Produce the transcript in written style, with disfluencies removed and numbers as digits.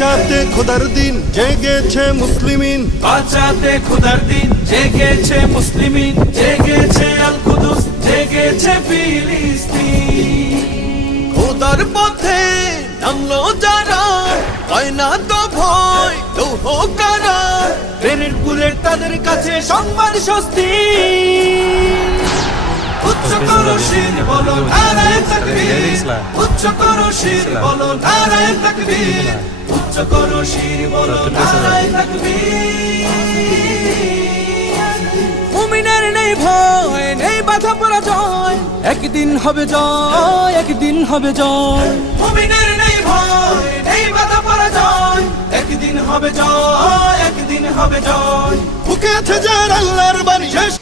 বাঁচাতে খোদার দিন জেগেছে মুসলিমিন, বাঁচাতে খোদার দিন জেগেছে মুসলিমিন, জেগেছে আল কুদুস, জেগেছে ফিলিস্তিন। খোদার পথে নামলো যারা, হয় না তো ভয় লৌহ কারা, ট্রেনের বুলেট তাদের কাছে সম্মান স্বস্তি। উচ্চ করো শির বলো নারায়ে তাকবীর, উচ্চ করো শির বলো নারায়ে তাকবীর, উচ্চ করো শির বলো নারায়ে তাকবীর। মুমিনের নেই ভয়, নেই বাধা পরাজয়, একদিন হবে জয়, একদিন হবে জয়। মুমিনের নেই ভয়, নেই বাধা পরাজয়, একদিন হবে জয়, একদিন হবে জয়। বুকে আছে যার আল্লাহর বাণী, শেষ